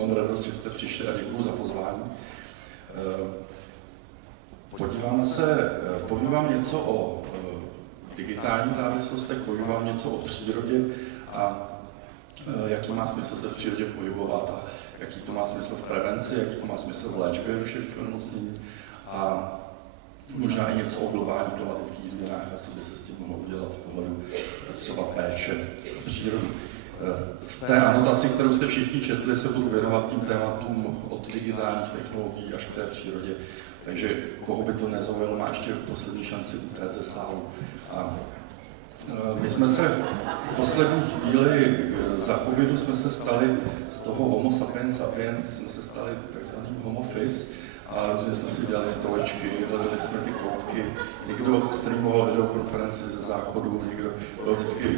mám radost, že jste přišli a děkuju za pozvání. Povím vám něco o digitálních závislostech, povím vám něco o přírodě a jaký má smysl se v přírodě pohybovat a jaký to má smysl v prevenci, jaký to má smysl v léčbě duševních onemocnění a možná i něco o globálních klimatických změnách a co by se s tím mohlo udělat z pohledu třeba péče o přírodu. V té anotaci, kterou jste všichni četli, se budu věnovat tím tématům od digitálních technologií až k té přírodě. Takže koho by to nezaujalo, má ještě poslední šanci utéct ze sálu. A my jsme se v poslední chvíli za covidu jsme se stali z toho homo sapiens sapiens, jsme se stali takzvaným homo fis a různě jsme si dělali stolečky, hledali jsme ty koutky, někdo streamoval videokonferenci ze záchodu,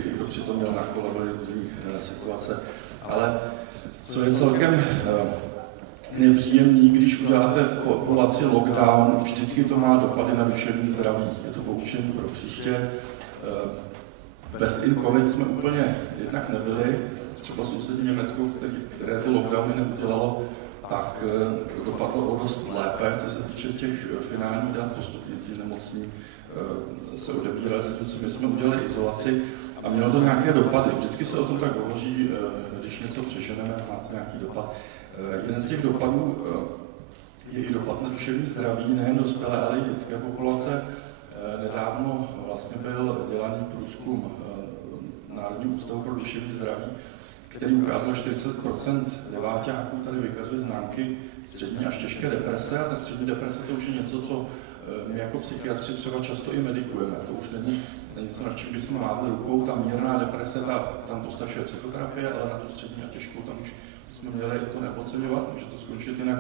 někdo přitom měl na kole, byly různý situace. Ale co je celkem nepříjemný, když uděláte v populaci lockdown, vždycky to má dopady na duševní zdraví. Je to poučení pro příště. Best in covid jsme úplně jednak nebyli, třeba sousední Německo, které ty lockdowny neudělalo, tak dopadlo o dost lépe, co se týče těch finálních dat, postupně ti nemocní se odebírali, zatímco my jsme udělali izolaci a mělo to nějaké dopady. Vždycky se o tom tak hovoří, když něco přeženeme, má to nějaký dopad. Jeden z těch dopadů je i dopad na duševní zdraví, nejen dospělé, ale i dětské populace. Nedávno vlastně byl dělaný průzkum Národního ústavu pro duševní zdraví, který ukázal, že 40% deváťáků tady vykazuje známky střední až těžké deprese a ta střední deprese to už je něco, co my jako psychiatři třeba často i medikujeme. To už není něco, na čím bychom mávli rukou, ta mírná deprese, tam postačuje psychoterapie, ale na tu střední a těžkou tam už jsme měli to nepodceňovat, může to skončit jinak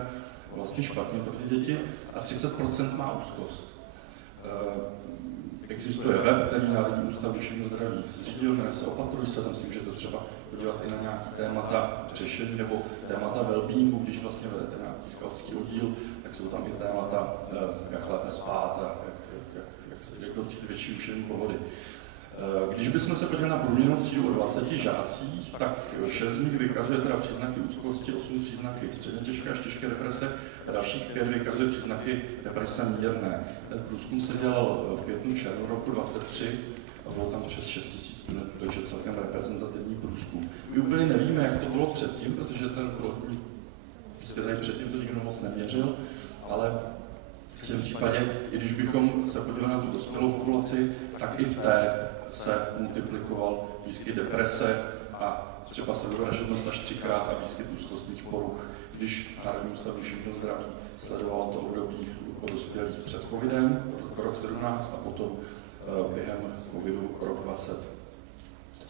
vlastně špatně pro ty děti a 30% má úzkost. Existuje web, který Národní ústav duševního zdraví zřídil, jmenuje se Opatruj se, tam si můžete třeba podívat i na nějaký témata řešení nebo témata wellbeingu, když vlastně vedete nějaký skautský oddíl, tak jsou tam i témata, jak lépe spát a jak docílit větší duševní pohody. Když bychom se podívali na průměrnou třídu o 20 žácích, tak 6 z nich vykazuje teda příznaky úzkosti, 8 příznaky středně těžké až těžké deprese a dalších 5 vykazuje příznaky deprese mírné. Ten průzkum se dělal v květnu-červnu roku 2023 a bylo tam přes 6 000 studentů, takže celkem reprezentativní průzkum. My úplně nevíme, jak to bylo předtím, protože ten prostě tady předtím to nikdo moc neměřil, ale v každém případě, i když bychom se podívali na tu dospělou populaci, tak i v té se multiplikoval výskyt deprese a třeba sebevražednost až 3krát a výskyt úzkostných poruch, když Národní ústav duševního zdraví sledoval to období u dospělých před covidem, rok 17 a potom během covidu rok 20.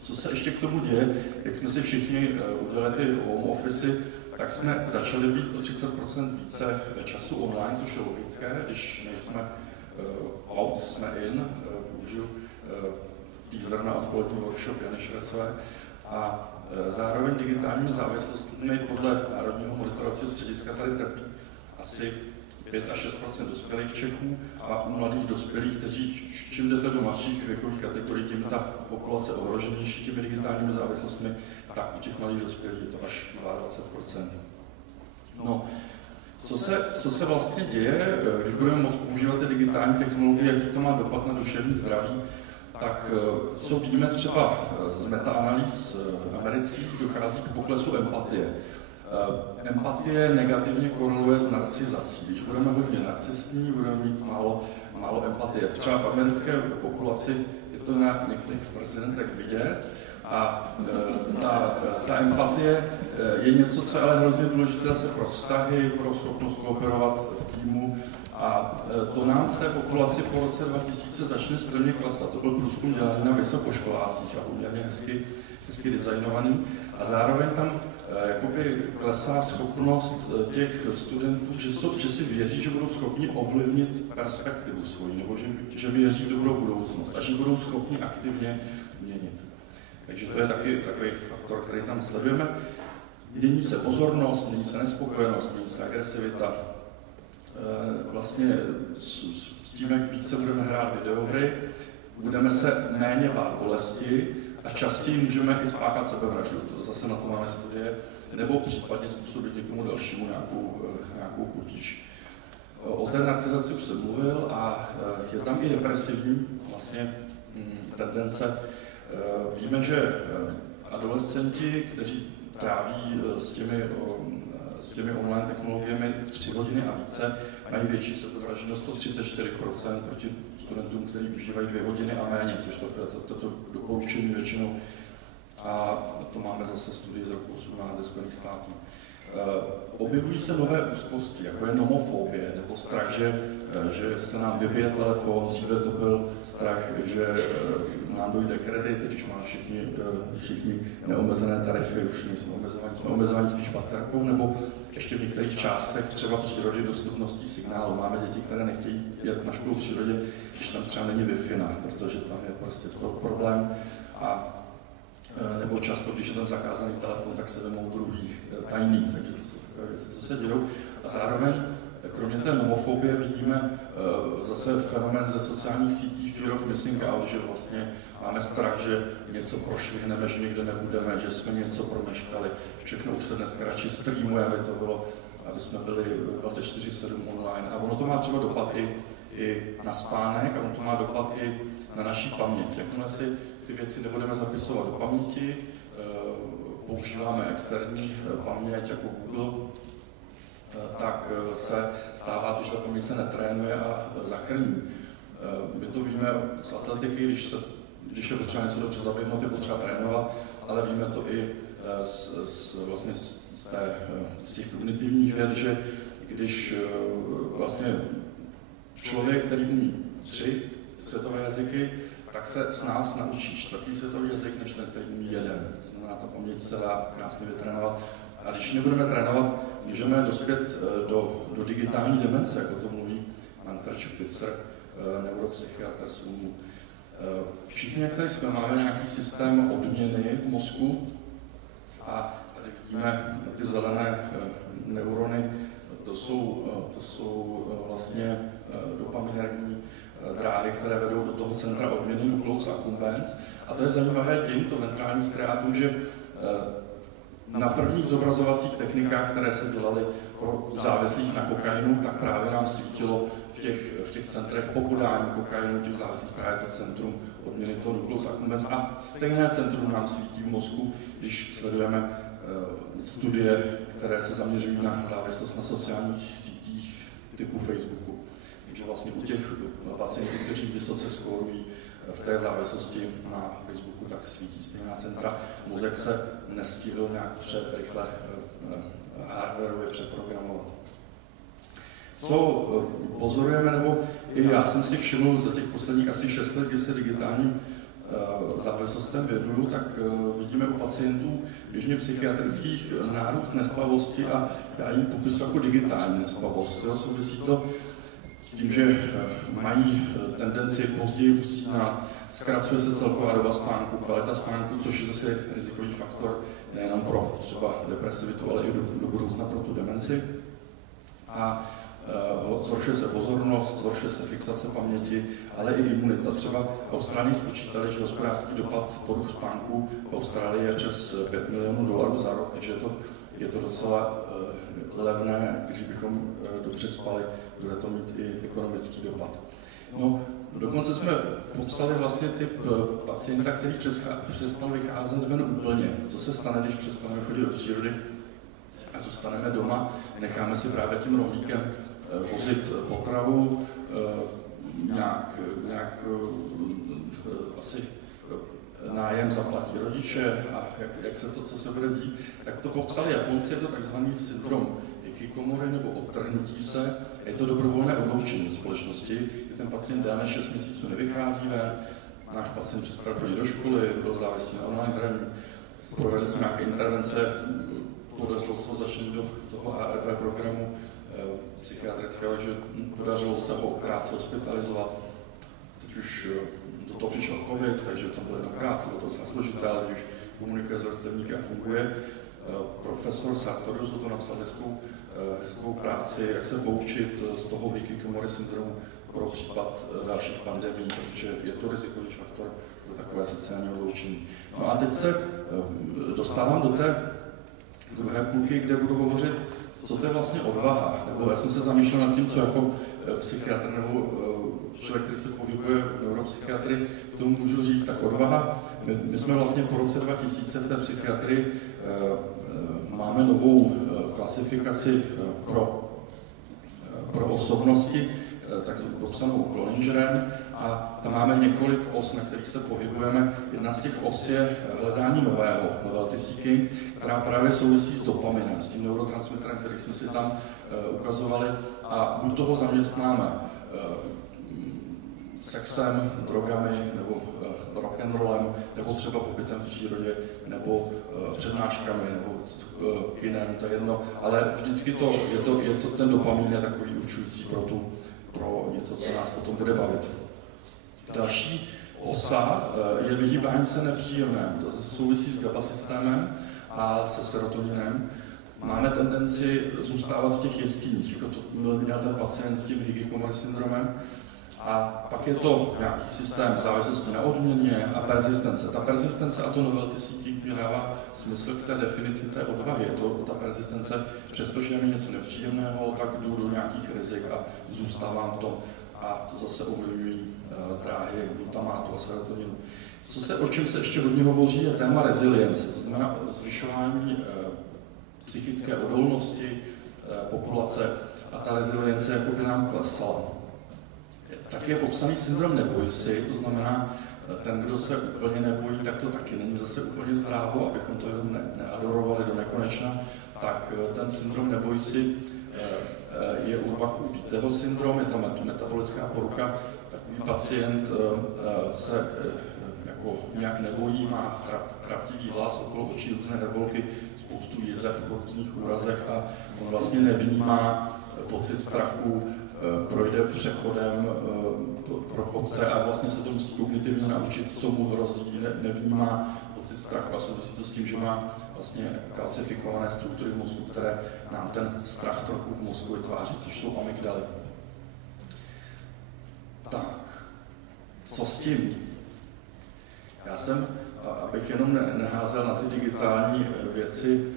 Co se ještě k tomu děje, jak jsme si všichni udělali ty home office, tak jsme začali být o 30% více času online, což je logické, když nejsme out, jsme in, použiju teaser na odpolední workshop Jany Švecové. A zároveň digitálními závislostmi podle Národního monitorovacího střediska tady trpí asi 5 až 6% dospělých Čechů a u mladých dospělých, kteří čím jdete do mladších věkových kategorií, tím ta populace ohroženější těmi digitálními závislostmi, tak u těch malých dospělých je to až 22%. No, co se vlastně děje, když budeme moct používat ty digitální technologie, jaký to má dopad na duševní zdraví, tak co víme třeba z metaanalýz amerických, dochází k poklesu empatie. Empatie negativně koreluje s narcizací. Když budeme hodně narcistní, budeme mít málo empatie. Třeba v americké populaci je to na některých prezidentech vidět a ta empatie je něco, co je ale hrozně důležité zase pro vztahy, pro schopnost kooperovat v týmu a to nám v té populaci po roce 2000 začne strmě klesat. To byl průzkum dělaný na vysokoškolácích a poměrně hezky designovaný a zároveň tam jakoby klesá schopnost těch studentů, že si věří, že budou schopni ovlivnit perspektivu svoji, nebo že věří v dobrou budoucnost a že budou schopni aktivně měnit. Takže to je taky takový faktor, který tam sledujeme. Mění se pozornost, mění se nespokojenost, mění se agresivita. Vlastně s tím, jak více budeme hrát videohry, budeme se méně bát bolesti a častěji můžeme i spáchat sebevraždu. Zase na to máme studie, nebo případně způsobit někomu dalšímu nějakou potíž. O té narcizaci už jsem mluvil a je tam i depresivní vlastně tendence. Víme, že adolescenti, kteří tráví s těmi online technologiemi 3 hodiny a více, mají větší sebevražednost o 34% proti studentům, kteří užívají 2 hodiny a méně, což to doporučení většinou. A to máme zase studii z roku 18 ze Spojených států. Objevují se nové úzkosti, jako je nomofobie, nebo strach, že se nám vybije telefon, dříve to byl strach, že nám dojde kredit, když máme všichni neomezené tarify, už nejsme omezováni, jsme omezováni spíš baterkou, nebo ještě v některých částech třeba přírody dostupností signálu. Máme děti, které nechtějí jet na školu v přírodě, když tam třeba není Wi-Fi, protože tam je prostě problém. Nebo často, když je tam zakázaný telefon, tak se vemou druhý tajný, takže to jsou takové věci, co se dějou. A zároveň, kromě té nomofobie, vidíme zase fenomén ze sociálních sítí fear of missing out, že vlastně máme strach, že něco prošvihneme, že někde nebudeme, že jsme něco promeškali. Všechno už se dneska radši streamuje, aby to bylo, aby jsme byli 24/7 online. A ono to má třeba dopad i na spánek, a ono to má dopad i na naší paměť. Jakmile si ty věci nebudeme zapisovat do paměti, používáme externí paměť jako Google, tak se stává to, že ta paměť se netrénuje a zakrní. My to víme z atletiky, když je potřeba něco dobře zaběhnout, je potřeba trénovat, ale víme to i z těch kognitivních věd, že když vlastně člověk, který umí 3 světové jazyky, tak se s nás naučí 4. světový jazyk, než ten, který umí 1. To znamená, ta paměť se dá krásně vytrénovat. A když ji nebudeme trénovat, můžeme dospět do digitální demence, jako to mluví Manfred Spitzer, neuropsychiatr z UMu. Všichni, jak tady jsme, máme nějaký systém odměny v mozku a tady vidíme ty zelené neurony, to jsou vlastně dopaminergní dráhy, které vedou do toho centra odměny nucleus accumbens. A to je zajímavé tím, to ventrální striatum, že na prvních zobrazovacích technikách, které se dělaly pro závislých na kokainu, tak právě nám svítilo v těch centrech po podání kokainu, těch závislých právě to centrum odměny toho nucleus accumbens. A stejné centrum nám svítí v mozku, když sledujeme studie, které se zaměřují na závislost na sociálních sítích typu Facebooku. Takže vlastně u těch pacientů, kteří vysoce skórují v té závislosti na Facebooku, tak svítí stejná centra. Mozek se nestihl nějak rychle hardwarově přeprogramovat. Co pozorujeme, nebo i já jsem si všiml za těch posledních asi 6 let, kdy se digitálním závislostem věnuju, tak vidíme u pacientů běžně psychiatrických nárůst nespavosti a já jim popisuji jako digitální nespavost. Souvisí to s tím, že mají tendenci později usínat, zkracuje se celková doba spánku, kvalita spánku, což je zase rizikový faktor nejenom pro třeba depresivitu, ale i do budoucna pro tu demenci. A zhoršuje se pozornost, zhoršuje se fixace paměti, ale i imunita. Třeba Austrálii spočítali, že hospodářský dopad poruch spánku v Austrálii je přes $5 milionů za rok, takže je to docela levné, když bychom dobře spali, bude to mít i ekonomický dopad. No, dokonce jsme popsali vlastně typ pacienta, který přestal vycházet ven úplně. Co se stane, když přestaneme chodit do přírody a zůstaneme doma, necháme si právě tím rohlíkem vozit potravu, nějak asi nájem zaplatí rodiče a jak se to, co se bude dít, tak to popsali Japonci, je to takzvaný syndrom hikikomory nebo odtrhnutí se, je to dobrovolné odloučení od společnosti, kdy ten pacient déle než 6 měsíců nevychází ven, náš pacient přestal chodit do školy, byl závislý na online hraní, provedli jsme nějaké intervence, podařilo se ho začít do toho ARP programu psychiatrického, takže podařilo se ho krátce hospitalizovat. Teď už do toho přišel covid, takže to bylo jenom krátce, bylo to docela složité, ale teď už komunikuje s vrstevníky a funguje. Profesor Sartorius to napsal hezkou práci, jak se poučit z toho hikikomory syndromu pro případ dalších pandemií, protože je to rizikový faktor pro takové sociální odloučení. No a teď se dostávám do té druhé půlky, kde budu hovořit, co to je vlastně odvaha. Nebo já jsem se zamýšlel nad tím, co jako psychiatr nebo člověk, který se pohybuje v neuropsychiatrii, k tomu můžu říct, tak odvaha. My jsme vlastně po roce 2000 v té psychiatrii máme novou klasifikaci pro osobnosti, takzvanou popsanou Cloningerem, a tam máme několik os, na kterých se pohybujeme. Jedna z těch os je hledání nového, novelty seeking, která právě souvisí s dopaminem, s tím neurotransmitterem, který jsme si tam ukazovali, a buď toho zaměstnáme sexem, drogami, nebo rock'n'rollem, nebo třeba pobytem v přírodě, nebo přednáškami, nebo kinem, to je jedno, ale vždycky je to ten dopamin je takový určující pro něco, co nás potom bude bavit. Další osa je vyhýbání se nepříjemnému. To souvisí s GABA systémem a se serotoninem. Máme tendenci zůstávat v těch jeskyních, jako to měl ten pacient s tím Hikikomori syndromem. A pak je to nějaký systém závislosti na odměně a persistence. Ta persistence a to novelty seeking mi dává smysl k té definici té odvahy. Je to ta persistence, přestože je mi něco nepříjemného, tak jdu do nějakých rizik a zůstávám v tom. A to zase ovlivňují dráhy glutamátu a serotoninu. O čem se ještě hodně hovoří, je téma rezilience, to znamená zvyšování psychické odolnosti populace, a ta rezilience jako by nám klesala. Tak je popsaný syndrom neboj si, to znamená, ten, kdo se úplně nebojí, tak to taky není zase úplně zdrávo, abychom to jenom neadorovali do nekonečna, tak ten syndrom neboj si je u Urbachův-Víteho syndrom, je tam metabolická porucha, takový pacient se jako nějak nebojí, má chraptivý hlas, okolo očí různé hrbolky, spoustu jizev po různých úrazech a on vlastně nevnímá pocit strachu, projde přechodem pro chodce a vlastně se to musí kognitivně naučit, co mu hrozí, nevnímá pocit strachu a souvisí to s tím, že má vlastně kalcifikované struktury v mozku, které nám ten strach trochu v mozku vytváří, což jsou amygdaly. Tak, co s tím? Já jsem, abych jenom neházel na ty digitální věci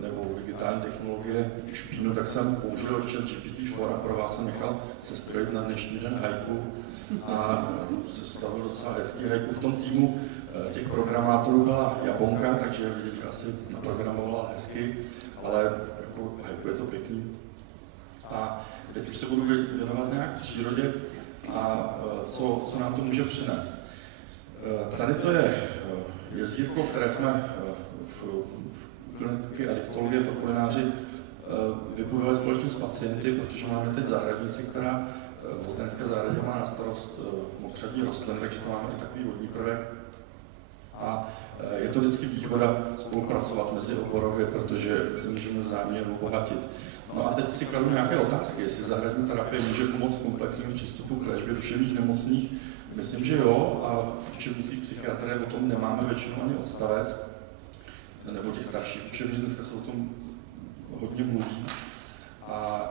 nebo digitální technologie špínu, tak jsem použil ChatGPT-4 a pro vás jsem nechal sestrojit na dnešní den haiku a sestavil docela hezký haiku. V tom týmu těch programátorů byla Japonka, takže vidět, že asi naprogramovala hezky, ale jako haiku je to pěkný. A teď už se budu věnovat nějak přírodě a co nám to může přinést. Tady to je jezdírko, které jsme v kliniky adiktologie v kulináři vybudovali společně s pacienty, protože máme teď zahradnici, která v botanické zahradě má na starost mokřadní rostliny, takže to máme i takový vodní prvek. A je to vždycky výhoda spolupracovat mezi oborově, protože se můžeme vzájemně obohatit. No a teď si kladu nějaké otázky, jestli zahradní terapie může pomoct v komplexním přístupu k léčbě duševních nemocných. Myslím, že jo, a v učebnicích psychiatrie o tom nemáme většinou ani odstavec, nebo těch starších učebnic, dneska se o tom hodně mluví. A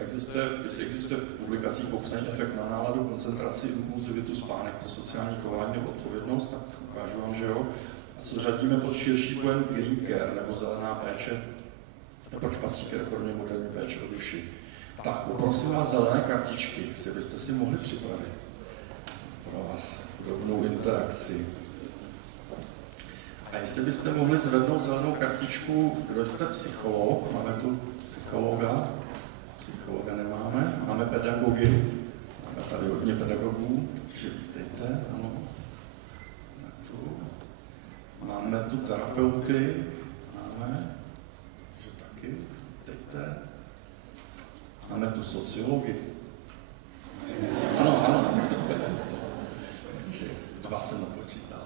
existuje v publikacích popsaný efekt na náladu, koncentraci, impulzivitu, spánek, pro sociální chování nebo odpovědnost, tak ukážu vám, že jo. A co řadíme pod širší pojem green care, nebo zelená péče, a proč patří k reformě moderní péče o duši. Tak poprosím vás zelené kartičky, jestli byste si mohli připravit pro vás drobnou interakci. A jestli byste mohli zvednout zelenou kartičku, kdo jste psycholog, máme tu psychologa nemáme, máme pedagogy, máme tady hodně pedagogů, takže vítejte, ano. Máme tu terapeuty, máme, takže taky, vítejte. Máme tu sociology. Ano. Takže 2 jsem napočítal.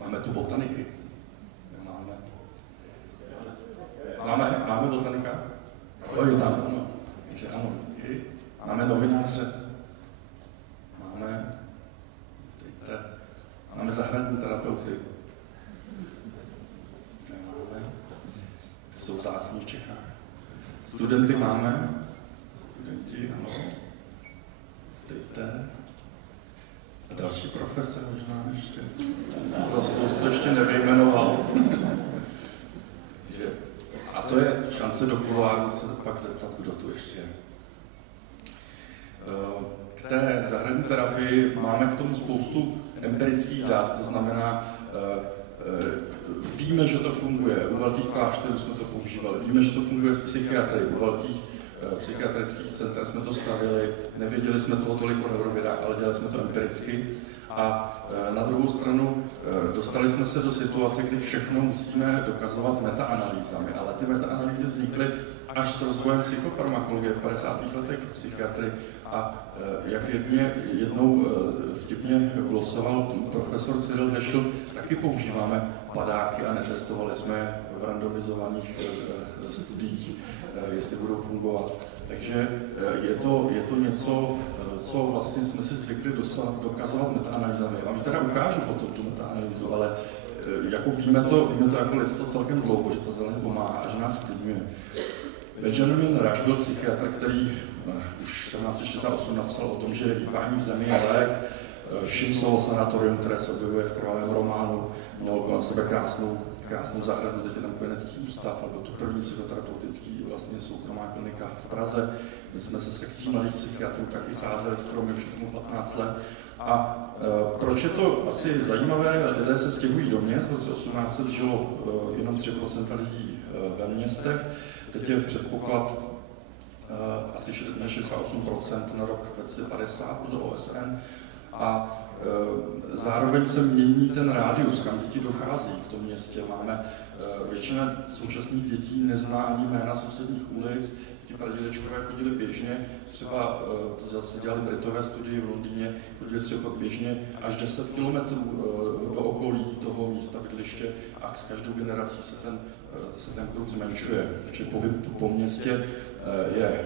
Máme tu botaniky. Máme botanika? Jo, je tam, ano. Takže ano, díky. Máme novináře. Máme zahradní terapeuty. Nemáme. Ty jsou vzácní v Čechách. Studenty máme. Studenti, ano. Dejte. A další profese možná ještě. Já jsem to spoustu ještě nevyjmenoval. to je šance do kuloáru se pak zeptat, kdo tu ještě je. K té zahradní terapii máme k tomu spoustu empirických dat, to znamená, víme, že to funguje, u velkých klášterů jsme to používali, víme, že to funguje v psychiatrii, u velkých psychiatrických center jsme to stavili, nevěděli jsme toho tolik o neurovědách, ale dělali jsme to empiricky. A na druhou stranu dostali jsme se do situace, kdy všechno musíme dokazovat metaanalýzami, ale ty metaanalýzy vznikly až s rozvojem psychofarmakologie v 50. letech v psychiatrii. A jak jednou vtipně glosoval profesor Cyril Heschel, taky používáme padáky a netestovali jsme v randomizovaných studiích, jestli budou fungovat. Takže je to něco, co vlastně jsme si zvykli dokazovat metaanalýzami. A my teda ukážu potom tu metaanalýzu, ale jako víme to jako lidstvo celkem dlouho, že to zeleně pomáhá a že nás klidňuje. Benjamin Rush byl psychiatr, který už 1768 napsal o tom, že hýbání v zemi je lék. Šimsovo sanatorium, které se objevuje v krvavém románu, mělo kolem sebe krásnou zahradu, teď je tam kojenecký ústav, nebo tu první psychoterapeutický vlastně soukromá klinika v Praze. My jsme se sekcí mladých psychiatrů taky sázeli stromy, všechno 15 let. A proč je to asi zajímavé? Lidé se stěhují do měst, v roce 1800 žilo jenom 3% lidí ve městech, teď je předpoklad asi 68% na rok 2050 podle OSN. A zároveň se mění ten rádius, kam děti dochází v tom městě. Většina současných dětí nezná ani jména sousedních ulic, ti pradědečkové chodili běžně, třeba to zase dělali Britové studii v Londýně, chodili třeba běžně až 10 kilometrů do okolí toho místa bydliště a s každou generací se ten kruh zmenšuje. Takže pohyb po městě je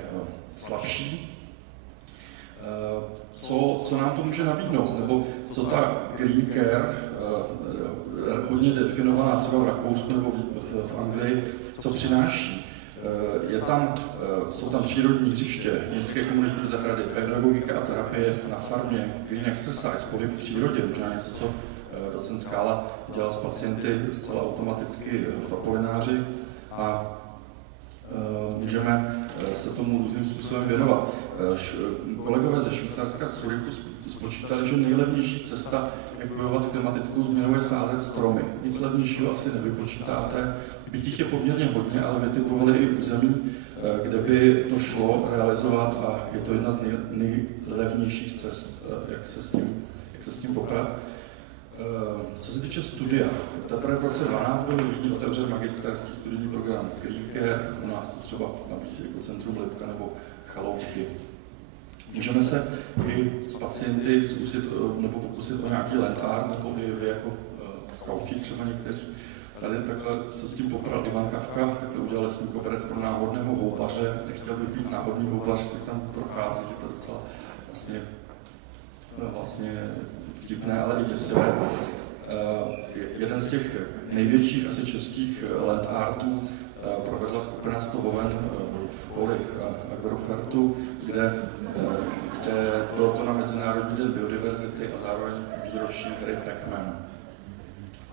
slabší. Co nám to může nabídnout, nebo co ta green care, hodně definovaná třeba v Rakousku nebo v Anglii, co přináší. Jsou tam přírodní hřiště, městské komunitní zahrady, pedagogika a terapie na farmě, green exercise, pohyb v přírodě, možná něco, co docent Skála dělal s pacienty zcela automaticky v Apolináři a můžeme se tomu různým způsobem věnovat. Kolegové ze Švýcarska z Curychu spočítali, že nejlevnější cesta, jak bojovat s klimatickou změnou, je sázet stromy. Nic levnějšího asi nevypočítáte. Byť jich je poměrně hodně, ale vytipovali i území, kde by to šlo realizovat a je to jedna z nejlevnějších cest, jak se s tím poprat. Co se týče studia, teprve v roce 12 byl lidí otevřen magisterský studijní program Green Care, u nás to třeba nabízí jako Centrum Lipka nebo Chaloupky. Můžeme se i s pacienty zkusit nebo pokusit o nějaký lentár, nebo i vy jako skauti třeba někteří. Tady takhle se s tím popral Ivan Kafka, takhle udělal lesní koberec pro náhodného houpaře, nechtěl by být náhodný houpař, tak tam prochází, to je docela vlastně vtipné, ale i děsivé. Jeden z těch největších asi českých land artů provedla skupina Stohoven v poli Agrofertu, kde bylo to na Mezinárodní den biodiverzity a zároveň výroční hry Pac-Man.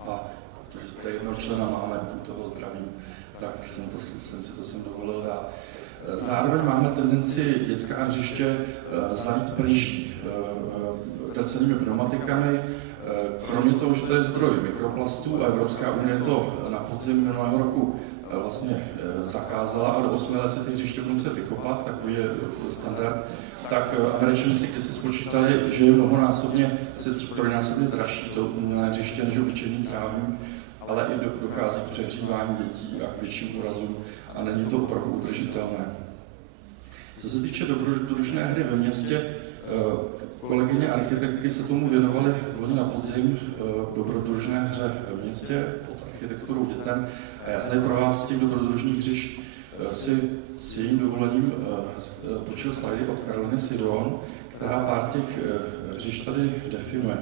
A protože to jednoho člena máme, tím toho zdravím, tak jsem si to sem dovolil dát. Zároveň máme tendenci dětská hřiště zalít pryží drcenými pneumatikami. Kromě toho, že to je zdroj mikroplastů a Evropská unie to na podzim minulého roku vlastně zakázala a do 8 let se ty hřiště budou muset vykopat, takový je standard, tak Američané si kdysi spočítali, že je mnohonásobně, asi trojnásobně dražší to umělé hřiště než obyčejný trávník, ale i dochází k přehřívání dětí a k větším úrazům a není to opravdu udržitelné. Co se týče dobrodružné hry ve městě, kolegyně architektky se tomu věnovaly loni na podzim dobrodružné hře ve městě pod architekturou dětem. A já jsem pro vás z těch dobrodružných hřišť s jejím dovolením točil slajdy od Karoliny Sidon, která pár těch hřišť tady definuje.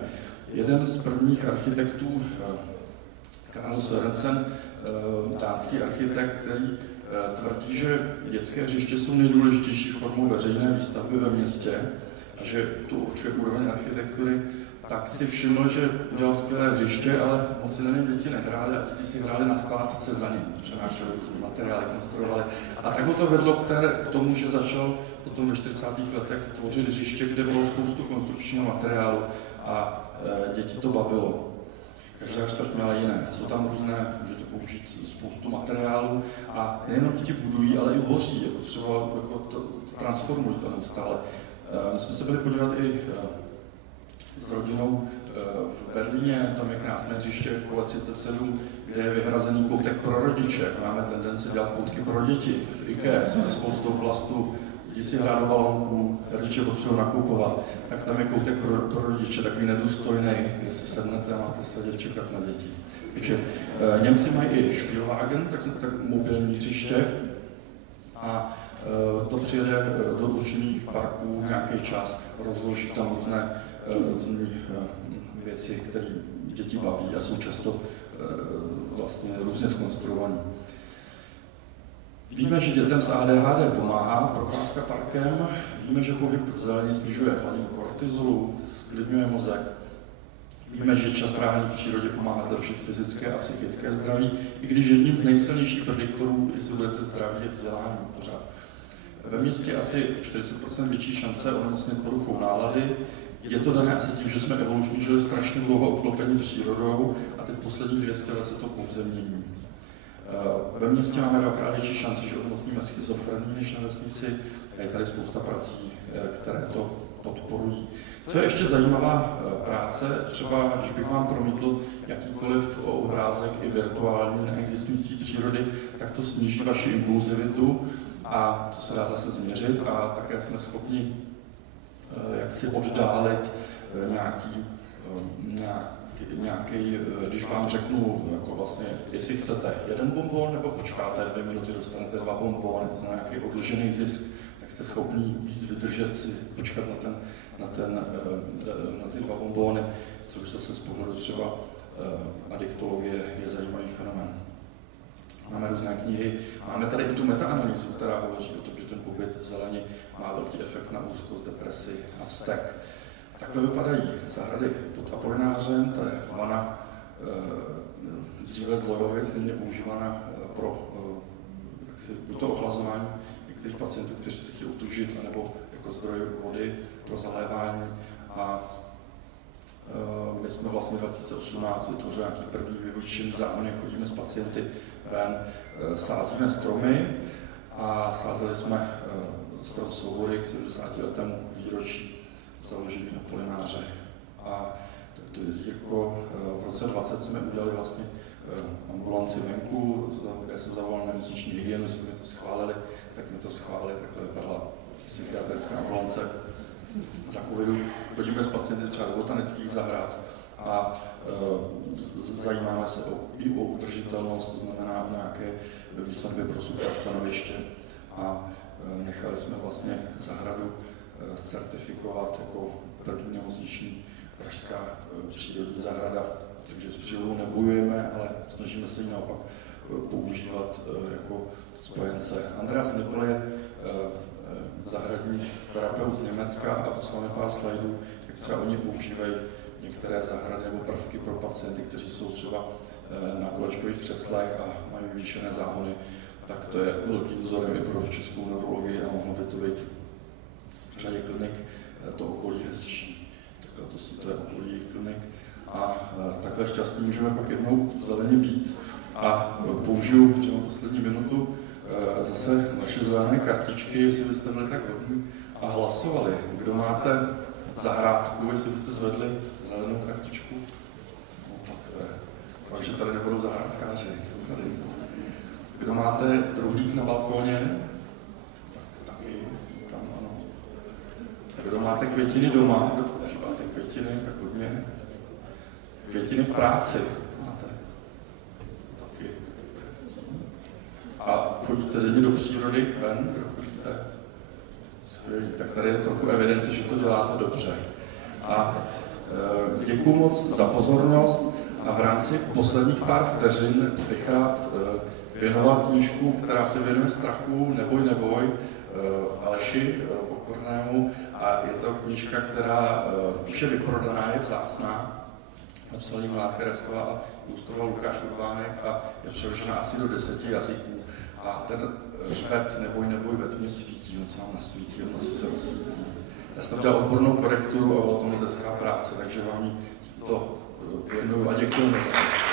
Jeden z prvních architektů, Karl Sørensen, dánský architekt, který tvrdí, že dětské hřiště jsou nejdůležitější formou veřejné výstavby ve městě a že to určuje úroveň architektury, tak si všiml, že udělal skvělé hřiště, ale moc si na něm děti nehrály a děti si hrály na skládce za ním, přenášeli různé materiály, konstruovali. A tak ho to vedlo k tomu, že začal potom ve 40. letech tvořit hřiště, kde bylo spoustu konstrukčního materiálu a děti to bavilo. Každá čtvrť měla jiné. Jsou tam různé, můžete použít spoustu materiálů a nejenom děti budují, ale i boří. Je potřeba jako transformují to neustále. My jsme se byli podívat i s rodinou v Berlíně, tam je krásné hřiště kole 37, kde je vyhrazený koutek pro rodiče. Máme tendenci dělat koutky pro děti. V IKEA jsme spoustou plastu, děti si hrá do balonků, rodiče potřebují nakupovat, tak tam je koutek pro rodiče, takový nedůstojný, kde si sednete a máte sedět čekat na děti. Takže Němci mají i Spielwagen, tak mobilní hřiště a to přijede do určených parků nějaký čas, rozloží tam různé věci, které děti baví a jsou často vlastně různě zkonstruované. Víme, že dětem s ADHD pomáhá procházka parkem, víme, že pohyb v zeleně snižuje hladinu kortizolu, sklidňuje mozek. Víme, že čas strávený v přírodě pomáhá zlepšit fyzické a psychické zdraví, i když jedním z nejsilnějších prediktorů, jestli budete zdraví, je vzdělání pořád. Ve městě asi 40% větší šance onemocnit poruchou nálady. Je to dané asi tím, že jsme evolučně žili strašně dlouho obklopení přírodou a teď posledních 200 let se to pouze mění. Ve městě máme dvakrát větší šanci, že onemocníme schizofrenii než na vesnici. Je tady spousta prací, které to podporují. Co je ještě zajímavá práce, třeba když bych vám promítl jakýkoliv obrázek i virtuální neexistující přírody, tak to sníží vaši impulzivitu a to se dá zase změřit a také jsme schopni jak si oddálit nějaký, když vám řeknu, jako vlastně, jestli chcete jeden bonbon, nebo počkáte 2 minuty, dostanete 2 bonbony, to znamená nějaký odložený zisk, tak jste schopni víc vydržet si, počkat na ty 2 bonbony, což zase z pohledu třeba adiktologie je zajímavý fenomén. Máme různé knihy, máme tady i tu metaanalýzu, která hovoří o tom, že ten pobyt v zeleni má velký efekt na úzkost, depresi a vztek. Takhle vypadají zahrady pod Apolinářem, to je vana dříve z Lojovic, nyní používána pro buď to ochlazování některých pacientů, kteří se chtějí utužit, nebo jako zdroj vody pro zalévání. A my jsme vlastně 2018 vytvořili nějaký první vyvýšený záhony, chodíme s pacienty ven, sázíme stromy a sázeli jsme strom Svobody k 70 letému výročí založení Apolináře. A to jezírko v roce 20 jsme udělali vlastně ambulanci venku, já jsem zavolal nemocniční hygienu, jsme to schválili, tak mi to schválili, takhle vypadala psychiatrická ambulance za covidu. Chodíme s pacienty třeba do botanických zahrad a zajímáme se i o udržitelnost, to znamená nějaké výsadby pro suché stanoviště a nechali jsme vlastně zahradu certifikovat jako první nemocniční pražská přírodní zahrada. Takže s přírodou nebojujeme, ale snažíme se ji naopak používat jako spojence. Andreas Nippel je zahradní terapeut z Německa a poslal mi pár slajdů, jak třeba oni používají některé zahrady nebo prvky pro pacienty, kteří jsou třeba na kolečkových křeslech a mají vyvýšené záhony. Tak to je velkým vzorem i pro českou neurologii a mohlo by to být v řadě klinik to okolí hezčí. Takhle to je okolí jejich klinik. A takhle šťastný můžeme pak jednou v zeleně být. A použiju přímo poslední minutu zase vaše zelené kartičky, jestli byste byli tak hodní a hlasovali. Kdo máte zahrádku, jestli byste zvedli zelenou kartičku? No tak to je. Takže tady nebudou zahrádkáři, jsou tady. Kdo máte truhlík na balkóně? Tak taky, tam ano. Kdo máte květiny doma? Kdo používáte květiny? Tak hodně. Květiny v práci máte? Taky, tak to je hezký. A chodíte denně do přírody ven? Kdo chodíte? Skvělý. Tak tady je trochu evidence, že to děláte dobře. A děkuju moc za pozornost a v rámci posledních pár vteřin bych rád věnoval knížku, která se věnuje strachu Neboj, neboj, Aleši Pokornému. A je to knížka, která už je vyprodaná, je vzácná. Napsal ji Mládka Resková a ilustroval Lukáš Urbánek a je přeložena asi do 10 jazyků. A ten řev Neboj, neboj ve tmě svítí, on se nám nasvítí, on noci se rozsvítí. Já jsem dělal odbornou korekturu a byla to moc hezká práce, takže vám ji tímto věnuju a děkuji za to.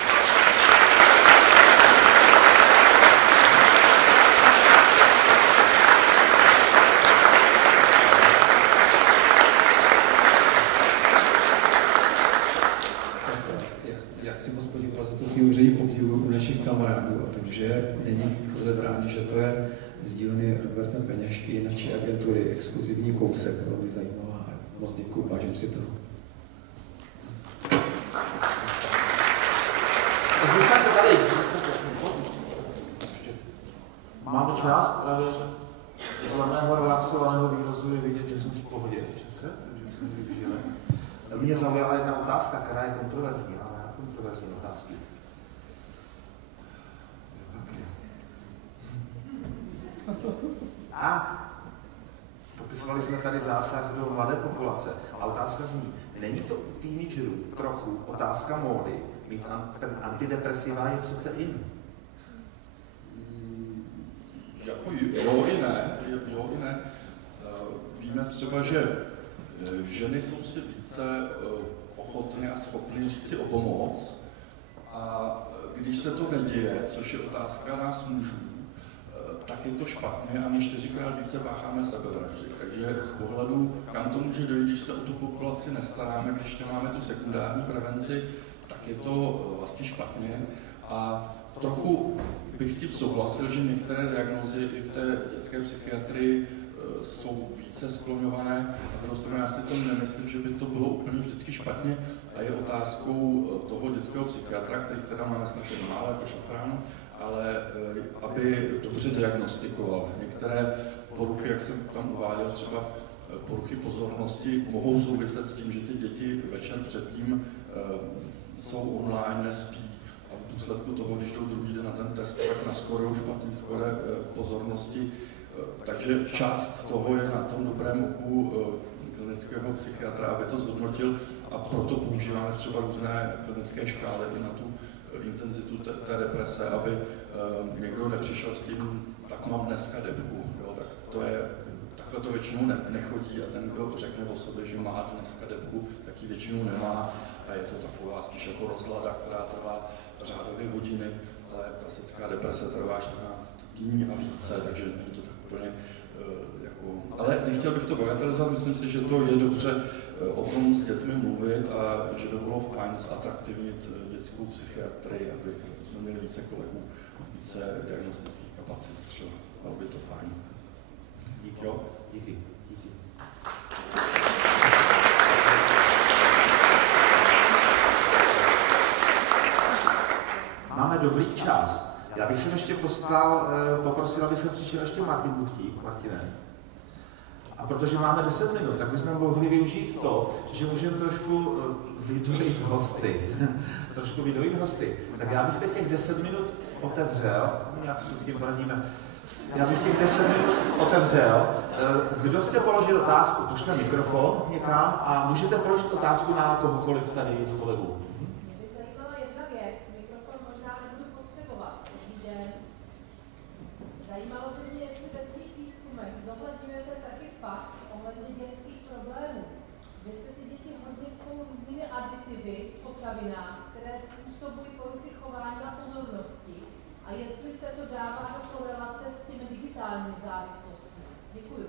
Že ji obdivuju u našich kamarádů a vím, že není rozebrání, že to je z dílny Roberta Peněžky, naší agentury, exkluzivní kousek, velmi zajímavá. Moc děkuju, vážím si toho. Zůstaňte tady. Máme čas, ale podle mého relaxovaného výrazu je vidět, že jsme v pohodě v čase, takže to nevyužijeme. Mě zaujala jedna otázka, která je kontroverzní, ale já kontroverzní otázky. A popisovali jsme tady zásah do mladé populace. A otázka zní, není to u teenagerů trochu otázka módy? Mít antidepresiva je přece in. Jako jo i ne. Víme třeba, že ženy jsou si více ochotné a schopné říct si o pomoc. A když se to neděje, což je otázka nás mužů, tak je to špatně a my 4krát více pácháme sebevraždy. Takže z pohledu, kam to může dojít, když se o tu populaci nestaráme, když nemáme tu sekundární prevenci, tak je to vlastně špatně. A trochu bych s tím souhlasil, že některé diagnózy i v té dětské psychiatrii jsou více skloňované. Na druhou stranu já si to nemyslím, že by to bylo úplně vždycky špatně a je otázkou toho dětského psychiatra, který teda máme snažit málo jako Šafránu, ale aby dobře diagnostikoval. Některé poruchy, jak jsem tam uváděl, třeba poruchy pozornosti, mohou souviset s tím, že ty děti večer předtím jsou online, nespí a v důsledku toho, když jdou druhý den na ten test, tak naskorují špatný skore pozornosti. Takže část toho je na tom dobrém oku klinického psychiatra, aby to zhodnotil a proto používáme třeba různé klinické škály i na tu intenzitu té deprese, aby někdo nepřišel s tím, tak mám dneska depku, jo, tak to je, takhle to většinou nechodí a ten, kdo řekne o sobě, že má dneska depku, tak ji většinou nemá a je to taková spíš jako rozlada, která trvá řádově hodiny, ale klasická deprese trvá 14 dní a více, takže není to tak úplně jako... Ale nechtěl bych to bagatelizovat, myslím si, že to je dobře o tom s dětmi mluvit a že by bylo fajn zatraktivnit dětskou psychiatrii, aby jsme měli více kolegů, více diagnostických kapacit třeba. Bylo by to fajn. Díky. Jo? Díky. Máme dobrý čas. Já bych se ještě poprosil, aby se přišel ještě Martin Buchtík. Martine. A protože máme 10 minut, tak bychom mohli využít to, že můžeme trošku vydojit hosty. Tak já bych teď těch 10 minut otevřel, jak se s tím poradíme, já bych těch 10 minut otevřel. Kdo chce položit otázku, pušte mikrofon někam a můžete položit otázku na kohokoliv tady z kolegů. Zajímalo by mě, jestli ve svých výzkumech zohledňujete taky fakt ohledně dětských problémů, že se ty děti hodně jsou různými aditivy v potravinách, které způsobují poruchy chování a pozornosti, a jestli se to dává do korelace s těmi digitálními závislostmi. Děkuji.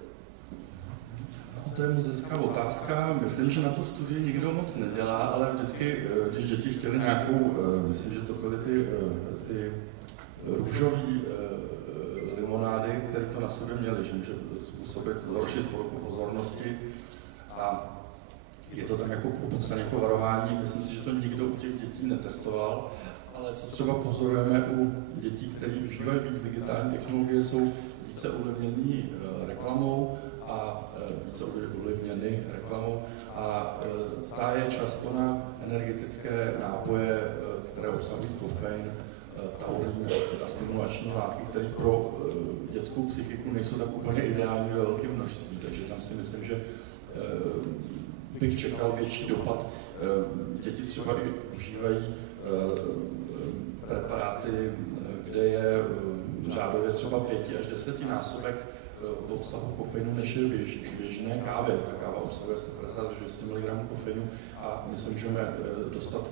No, to je moc hezká otázka. Myslím, že na to studii nikdo moc nedělá, ale vždycky, když děti chtěli nějakou, myslím, že to byly ty růžový limonády, které to na sobě měly, že může způsobit, zhoršit poruchu pozornosti a je to tam jako popsané jako varování. Myslím si, že to nikdo u těch dětí netestoval, ale co třeba pozorujeme u dětí, které užívají víc digitální technologie, jsou více ovlivnění reklamou a více ovlivněny reklamou a ta je často na energetické nápoje, které obsahují kofein, taurin a stimulační látky, které pro dětskou psychiku nejsou tak úplně ideální ve velkém množství, takže tam si myslím, že bych čekal větší dopad. Děti třeba i užívají preparáty, kde je řádově třeba 5 až 10 násobek v obsahu kofeinu, než je běžné kávě. Ta káva obsahuje 150 až 200 mg kofeinu a my se můžeme dostat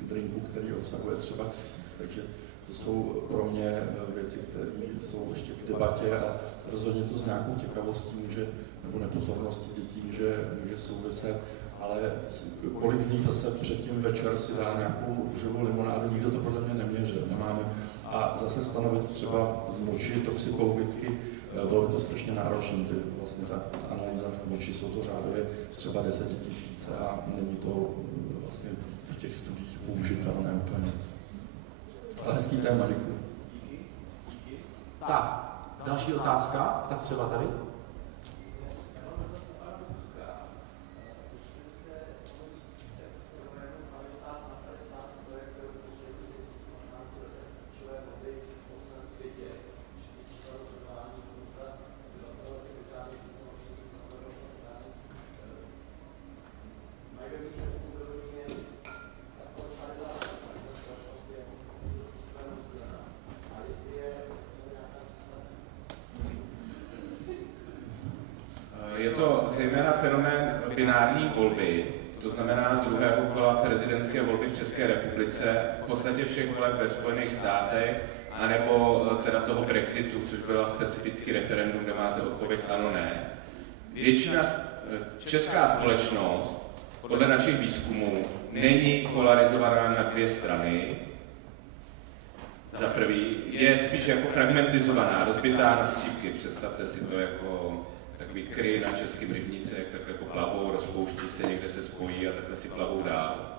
k drinku, který obsahuje třeba 1000, takže to jsou pro mě věci, které jsou ještě k debatě a rozhodně to s nějakou těkavostí může, nebo nepozorností dětí může souviset, ale kolik z nich zase předtím večer si dá nějakou růžovou limonádu, nikdo to podle mě neměřil, nemáme. A zase stanovit třeba z moči toxikologicky, bylo by to strašně náročné, vlastně ta analýza moči jsou to řádově třeba 10 000 a není to vlastně v těch studiích použitelné úplně. Ale hezký téma, děkuji. Tak, další otázka, tak třeba tady. Je to zejména fenomén binární volby, to znamená druhého kola prezidentské volby v České republice, v podstatě všech voleb ve Spojených státech, anebo teda toho Brexitu, což byla specifický referendum, kde máte odpověď ano, ne. Většina česká společnost podle našich výzkumů není polarizovaná na dvě strany. Za prvý je spíš jako fragmentizovaná, rozbitá na střípky. Představte si to jako takový kry na českém rybníce, jak takhle jako plavou, rozpouští se, někde se spojí a takhle si plavou dál.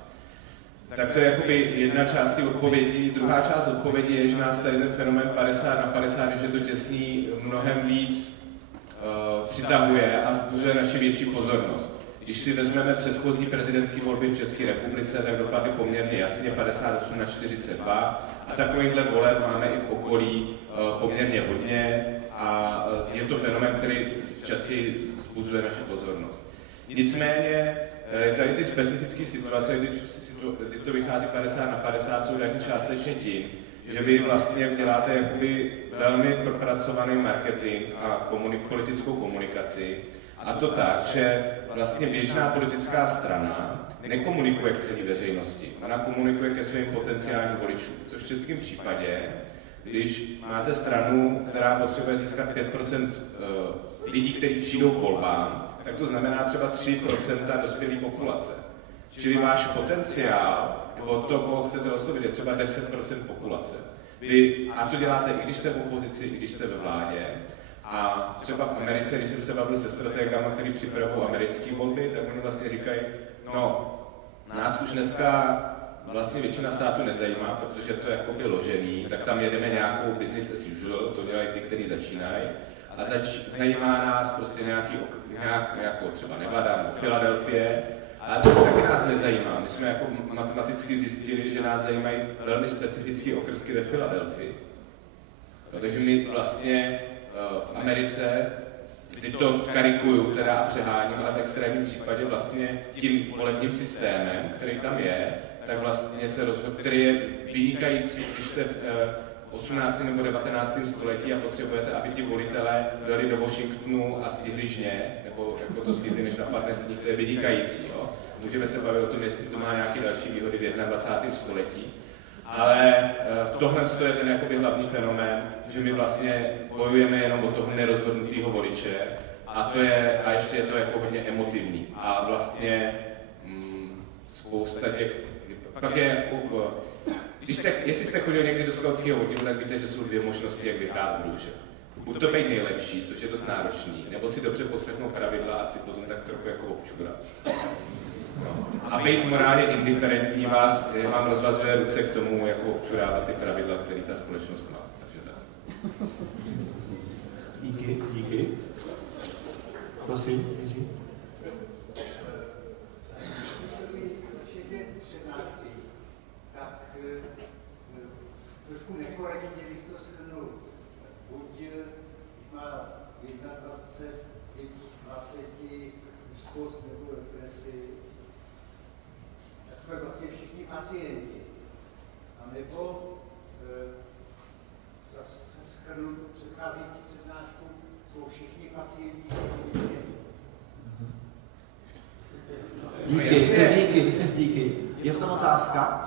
Tak to je jakoby jedna část té odpovědi. Druhá část odpovědi je, že nás tady ten fenomén 50/50, že to těsní mnohem víc přitahuje a vzbuzuje naši větší pozornost. Když si vezmeme předchozí prezidentské volby v České republice, tak dopadly poměrně jasně 58/42 a takovýchhle voleb máme i v okolí poměrně hodně a je to fenomén, který častěji vzbuzuje naši pozornost. Nicméně tady ty specifické situace, kdy to vychází 50/50, jsou daný částečně tím, že vy vlastně děláte jakoby velmi propracovaný marketing a politickou komunikaci. A to tak, že vlastně běžná politická strana nekomunikuje k celé veřejnosti. Ona komunikuje ke svým potenciálním voličům. Což v českém případě, když máte stranu, která potřebuje získat 5% lidí, kteří přijdou k volbám, tak to znamená třeba 3% dospělé populace. Čili váš potenciál, nebo to, koho chcete oslovit, je třeba 10% populace. A to děláte i když jste v opozici, i když jste ve vládě. A třeba v Americe, když jsem se bavil se strategama, který připravují americké volby, tak oni vlastně říkají, no, nás už dneska vlastně většina států nezajímá, protože to je jakoby ložený, tak tam jedeme nějakou business as usual, to dělají ty, kteří začínají. A zajímá nás prostě nějaký jako třeba Nevada nebo Filadelfie, ale to už taky nás nezajímá. My jsme jako matematicky zjistili, že nás zajímají velmi specifické okrsky ve Filadelfii. Takže my vlastně v Americe, teď to karikuju teda a přeháním, ale v extrémním případě vlastně tím volebním systémem, který tam je, tak vlastně se rozhoduje, který je vynikající, když jste v 18. nebo 19. století a potřebujete, aby ti volitelé dali do Washingtonu a stihli žně, nebo jako to stihli, než napadne sníh, to je vynikající. Jo? Můžeme se bavit o tom, jestli to má nějaké další výhody v 21. století. Ale tohle je ten jakoby hlavní fenomén, že my vlastně bojujeme jenom o toho nerozhodnutého voliče a ještě je to jako hodně emotivní. A vlastně spousta těch, pak je jako, jestli jste chodil někdy do skautského oddílu, tak víte, že jsou dvě možnosti, jak vyhrát v hruše. Buď to být nejlepší, což je dost náročný, nebo si dobře poslechnout pravidla a ty potom tak trochu jako občurat. No. A být morálně indiferentní vám rozvazuje ruce k tomu, jako občurávat ty pravidla, které ta společnost má. Takže tak. Díky. Prosím, Jiří. předcházející přednášku, jsou všichni pacienti. Díky. Je v tom otázka?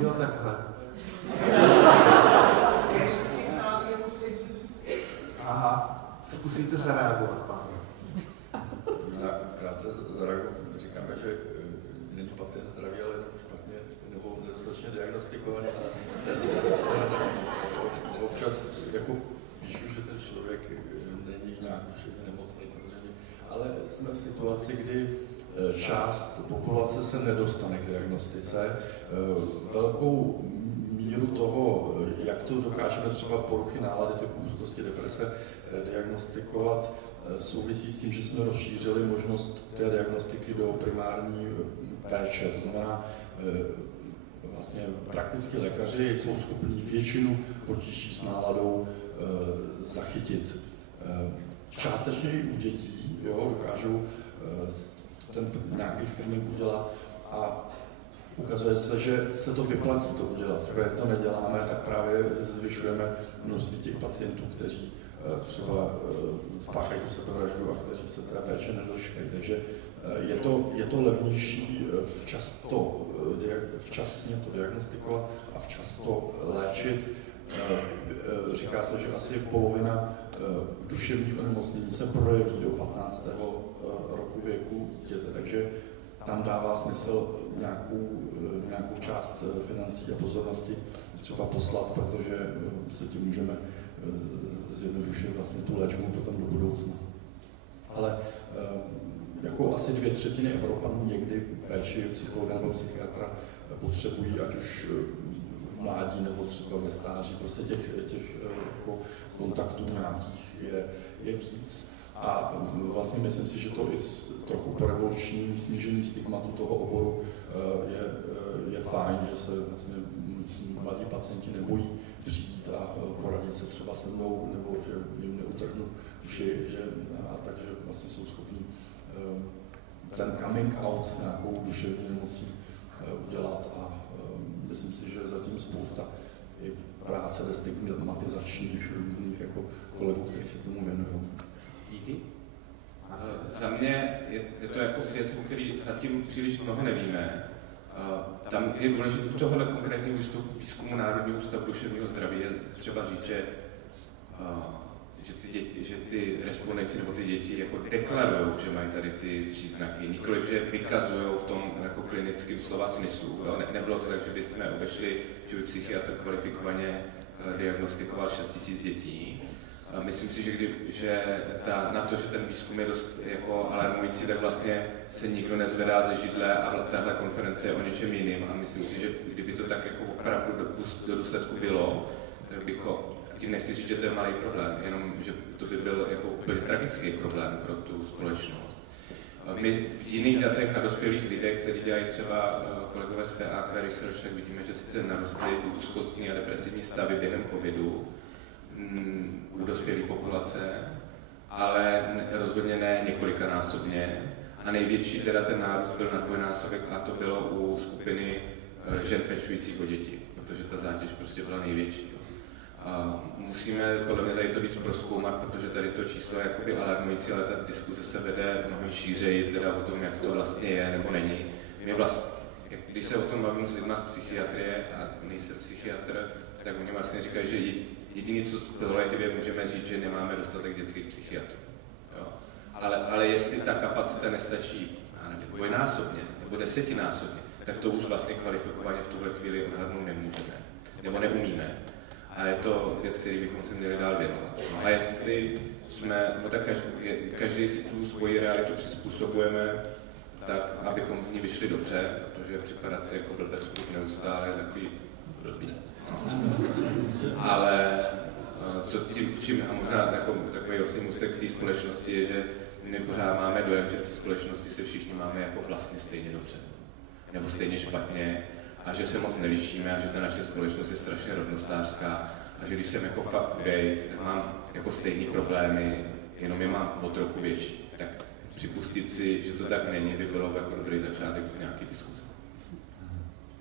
Jo, takhle. Aha, zkusíte zareagovat, pane. Krátce zareaguji. Říkáme, že není pacient zdravý, ale jenom špatně nebo nedostatečně diagnostikovaný. Občas jako píšu, že ten člověk není nějak duševně nemocný samozřejmě, ale jsme v situaci, kdy část populace se nedostane k diagnostice. Velkou míru toho, jak to dokážeme třeba poruchy nálady typu úzkosti, deprese diagnostikovat, souvisí s tím, že jsme rozšířili možnost té diagnostiky do primární péče. To znamená, vlastně prakticky lékaři jsou schopni většinu potíží s náladou zachytit. Částečně i u dětí dokážou ten nějaký screening udělat a ukazuje se, že se to vyplatí to udělat. Třeba jak to neděláme, tak právě zvyšujeme množství těch pacientů, kteří třeba spáchají tu sebevraždu a kteří se té péče nedočkají. Takže je to levnější včasně to diagnostikovat a včas to léčit. Říká se, že asi polovina duševních onemocnění se projeví do 15. roku věku dítěte, takže tam dává smysl nějakou část financí a pozornosti třeba poslat, protože se tím můžeme zjednodušit vlastně tu léčbu potom do budoucna. Ale jako asi 2/3 Evropanů někdy péči psychologa nebo psychiatra potřebují, ať už v mládí nebo třeba ve stáří, prostě těch jako kontaktů nějakých je víc. A vlastně myslím si, že to i trochu po revolučním snížení stigmatu toho oboru je fajn, že se vlastně mladí pacienti nebojí přijít a poradit se třeba se mnou, nebo že jim neutrhnu duši, takže vlastně jsou schopni ten coming out s nějakou duševní nemocí udělat a myslím si, že zatím spousta i práce destigmatizačních různých jako kolegů, kteří se tomu věnují. Díky. Za mě je to jako věc, o který zatím příliš mnoho nevíme. Tam je důležité u tohohle konkrétního výzkumu Národního ústavu duševního zdraví je třeba říct, že ty respondenti nebo ty děti jako deklarují, že mají tady ty příznaky, nikoliv, že vykazují v tom jako klinickém slova smyslu. Jo? Nebylo to tak, že bychom obešli, že by psychiatr kvalifikovaně diagnostikoval 6 000 dětí. Myslím si, že na to, že ten výzkum je dost jako alarmující, tak vlastně se nikdo nezvedá ze židle a tahle konference je o něčem jiným. A myslím si, že kdyby to tak jako opravdu do důsledku bylo, tak tím nechci říct, že to je malý problém, jenom že to by byl jako úplně tragický problém pro tu společnost. My v jiných datech na dospělých lidech, který dělají třeba kolegové z PA Research, tak vidíme, že sice narostly úzkostní a depresivní stavy během covidu, u dospělé populace, ale rozhodně ne několikanásobně. A největší teda ten nárůst byl na 2násobek a to bylo u skupiny žen pečujících o děti, protože ta zátěž prostě byla největší. A musíme podle mě tady to víc prozkoumat, protože tady to číslo je jakoby alarmující, ale ta diskuze se vede mnohem šířeji teda o tom, jak to vlastně je nebo není. Když se o tom bavím s lidma z psychiatrie a nejsem psychiatr, tak oni vlastně říkají, že jediné, co spolehlivě můžeme říct, že nemáme dostatek dětských psychiatrů. Jo? Ale jestli ta kapacita nestačí dvojnásobně nebo 10násobně, tak to už vlastně kvalifikovaně v tuhle chvíli odhadnout nemůžeme nebo neumíme. A je to věc, který bychom se měli dál věnovat. No a jestli no tak každý si tu svoji realitu přizpůsobujeme tak, abychom z ní vyšli dobře, protože připadat si jako blbec furt neustále je takový blbý. Ale čím a možná takový osmý můstek v té společnosti je, že my pořád máme dojem, že v té společnosti se všichni máme jako vlastně stejně dobře. Nebo stejně špatně a že se moc nelišíme a že ta naše společnost je strašně rovnostářská a že když jsem jako fakt chudej, tak mám jako stejný problémy, jenom je mám o trochu větší. Tak připustit si, že to tak není, by bylo jako dobrý začátek v nějaké diskuzi.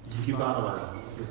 Díky pánové. Díky.